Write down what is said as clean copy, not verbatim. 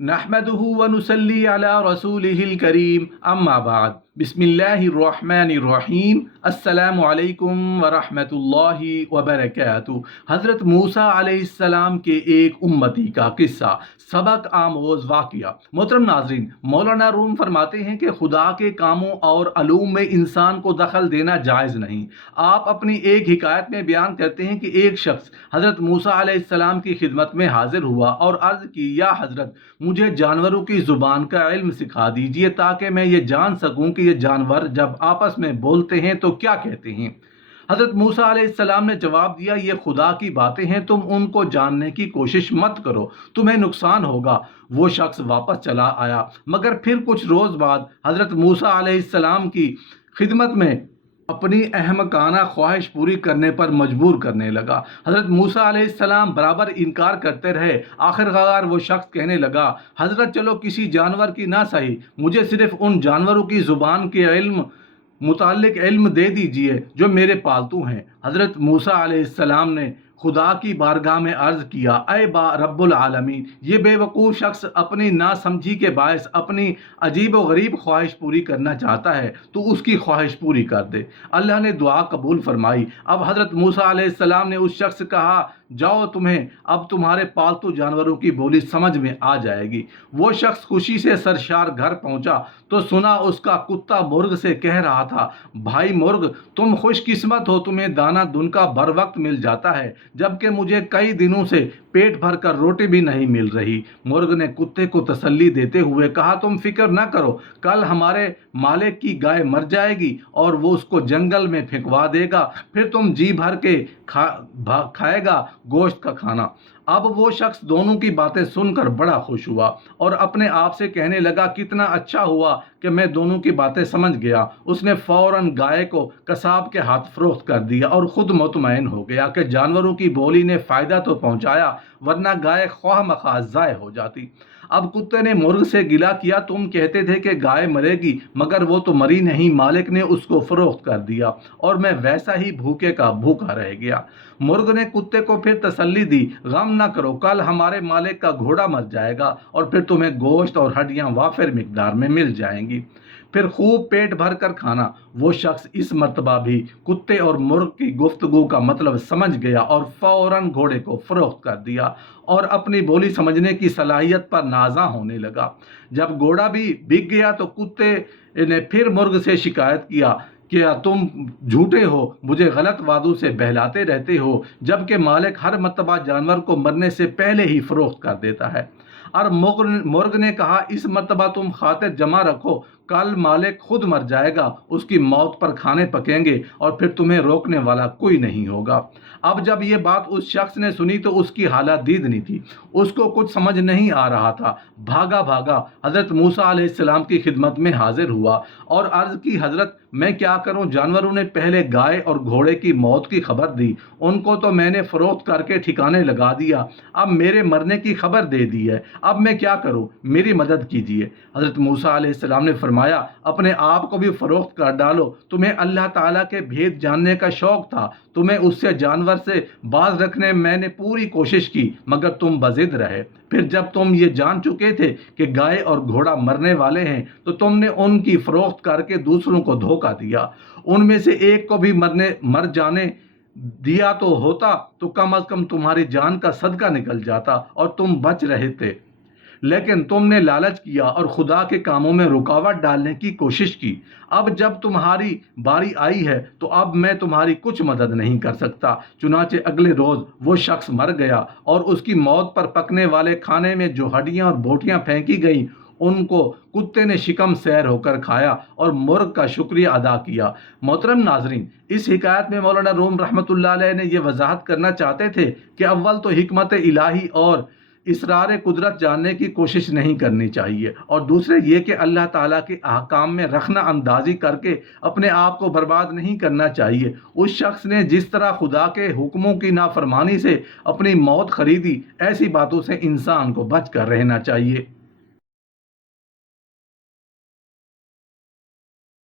नहमदुहु व नुसल्ली अला रसूलिहिल करीम अम्मा बाद बिस्मिल्लाहिर्रहमानिर्रहीम अस्सलामु अलैकुम व रहमतुल्लाहि व बरकातुहू। हज़रत मूसा अलैहिस्सलाम के एक उम्मती का किस्सा, सबक आमोज़ वाक़िया। मोहतरम नाज़रीन, मौलाना रूम फरमाते हैं कि खुदा के कामों और अलूम में इंसान को दखल देना जायज़ नहीं। आप अपनी एक हिकायत में बयान करते हैं कि एक शख्स हज़रत मूसा अलैहिस्सलाम की खिदमत में हाजिर हुआ और अर्ज़ की, या हज़रत, मुझे जानवरों की ज़ुबान का इल्म सिखा दीजिए ताकि मैं ये जान सकूं कि ये जानवर जब आपस में बोलते हैं तो क्या कहते हैं। हज़रत मूसा अलैहिस्सलाम ने जवाब दिया, ये खुदा की बातें हैं, तुम उनको जानने की कोशिश मत करो, तुम्हें नुकसान होगा। वो शख्स वापस चला आया, मगर फिर कुछ रोज़ बाद हज़रत मूसा अलैहिस्सलाम की खिदमत में अपनी अहमकाना ख्वाहिश पूरी करने पर मजबूर करने लगा। हज़रत मूसा अलैहिस्सलाम बराबर इनकार करते रहे। आखिरकार वो शख्स कहने लगा, हज़रत चलो किसी जानवर की ना सही, मुझे सिर्फ उन जानवरों की ज़ुबान के मुतालिक इल्म दे दीजिए जो मेरे पालतू हैं। हज़रत मूसा अलैहिस्सलाम ने खुदा की बारगाह में अर्ज़ किया, ऐ रब्बुल आलमीन, ये बेवकूफ़ शख्स अपनी नासमझी के बायस अपनी अजीब व गरीब ख्वाहिश पूरी करना चाहता है, तो उसकी ख्वाहिश पूरी कर दे। अल्लाह ने दुआ कबूल फरमाई। अब हज़रत मूसा अलैहिस्सलाम ने उस शख्स से कहा, जाओ, तुम्हें अब तुम्हारे पालतू जानवरों की बोली समझ में आ जाएगी। वो शख्स खुशी से सरशार घर पहुंचा तो सुना उसका कुत्ता मुर्ग से कह रहा था, भाई मुर्ग, तुम खुशकिस्मत हो, तुम्हें दाना दुनका बर वक्त मिल जाता है, जबकि मुझे कई दिनों से पेट भर कर रोटी भी नहीं मिल रही। मुर्ग ने कुत्ते को तसल्ली देते हुए कहा, तुम फिक्र न करो, कल हमारे मालिक की गाय मर जाएगी और वो उसको जंगल में फेंकवा देगा, फिर तुम जी भर के खाएगा गोश्त का खाना। अब वो शख्स दोनों की बातें सुनकर बड़ा खुश हुआ और अपने आप से कहने लगा, कितना अच्छा हुआ कि मैं दोनों की बातें समझ गया। उसने फौरन गाय को कसाब के हाथ फरोख्त कर दिया और खुद मुतमईन हो गया कि जानवरों की बोली ने फ़ायदा तो पहुंचाया, वरना गाय ख्वाह मख्वाह ज़ाय हो जाती। अब कुत्ते ने मुर्ग से गिला किया, तुम कहते थे कि गाय मरेगी, मगर वो तो मरी नहीं, मालिक ने उसको फरोख्त कर दिया और मैं वैसा ही भूखे का भूखा रह गया। मुर्ग ने कुत्ते को फिर तसल्ली दी, गम ना करो, कल हमारे मालिक का घोड़ा मर जाएगा और फिर तुम्हें गोश्त और हड्डियां वाफिर मिकदार में मिल जाएंगी, फिर खूब पेट भर कर खाना। वो शख्स इस मर्तबा भी कुत्ते और मुर्ग की गुफ्तगू का मतलब समझ गया और फौरन घोड़े को फरोख्त कर दिया और अपनी बोली समझने की सलाहियत पर नाज़ा होने लगा। जब घोड़ा भी बिक गया तो कुत्ते ने फिर मुर्ग से शिकायत किया, क्या तुम झूठे हो, मुझे गलत वादों से बहलाते रहते हो, जबकि मालिक हर मर्तबा जानवर को मरने से पहले ही फरोख्त कर देता है। और मुर्ग ने कहा, इस मर्तबा तुम खातिर जमा रखो, कल मालिक खुद मर जाएगा, उसकी मौत पर खाने पकेंगे और फिर तुम्हें रोकने वाला कोई नहीं होगा। अब जब ये बात उस शख्स ने सुनी तो उसकी हालत दीदनी थी, उसको कुछ समझ नहीं आ रहा था। भागा भागा हज़रत मूसा अलैहिस्सलाम की खिदमत में हाजिर हुआ और अर्ज़ की, हज़रत, मैं क्या करूं, जानवरों ने पहले गाय और घोड़े की मौत की खबर दी, उनको तो मैंने फरोख्त करके ठिकाने लगा दिया, अब मेरे मरने की खबर दे दी है, अब मैं क्या करूं, मेरी मदद कीजिए। हज़रत मूसा अलैहिस्सलाम ने फरमाया, अपने आप को भी फरोख्त कर डालो, तुम्हें अल्लाह ताला के भेद जानने का शौक था, तुम्हें उससे जानवर से बाज रखने मैंने पूरी कोशिश की, मगर तुम बज़िद रहे। फिर जब तुम ये जान चुके थे कि गाय और घोड़ा मरने वाले हैं तो तुमने उनकी फरोख्त करके दूसरों को धोखा दिया। उनमें से एक को भी मर जाने दिया तो होता तो कम अज कम तुम्हारी जान का सदका निकल जाता और तुम बच रहे थे, लेकिन तुमने लालच किया और खुदा के कामों में रुकावट डालने की कोशिश की। अब जब तुम्हारी बारी आई है तो अब मैं तुम्हारी कुछ मदद नहीं कर सकता। चुनाचे अगले रोज़ वो शख्स मर गया और उसकी मौत पर पकने वाले खाने में जो हड्डियां और बोटियां फेंकी गईं उनको कुत्ते ने शिकम सैर होकर खाया और मुर्ग का शुक्रिया अदा किया। मोहतरम नाजरीन, इस हिकायत में मौलाना रूम रहमतुल्लाह अलैह ने यह वजाहत करना चाहते थे कि अव्वल तो हिकमत इलाही और इसरार कुदरत जानने की कोशिश नहीं करनी चाहिए, और दूसरे ये कि अल्लाह ताला के अहकाम में रखना अंदाजी करके अपने आप को बर्बाद नहीं करना चाहिए। उस शख्स ने जिस तरह खुदा के हुक्मों की नाफरमानी से अपनी मौत खरीदी, ऐसी बातों से इंसान को बच कर रहना चाहिए।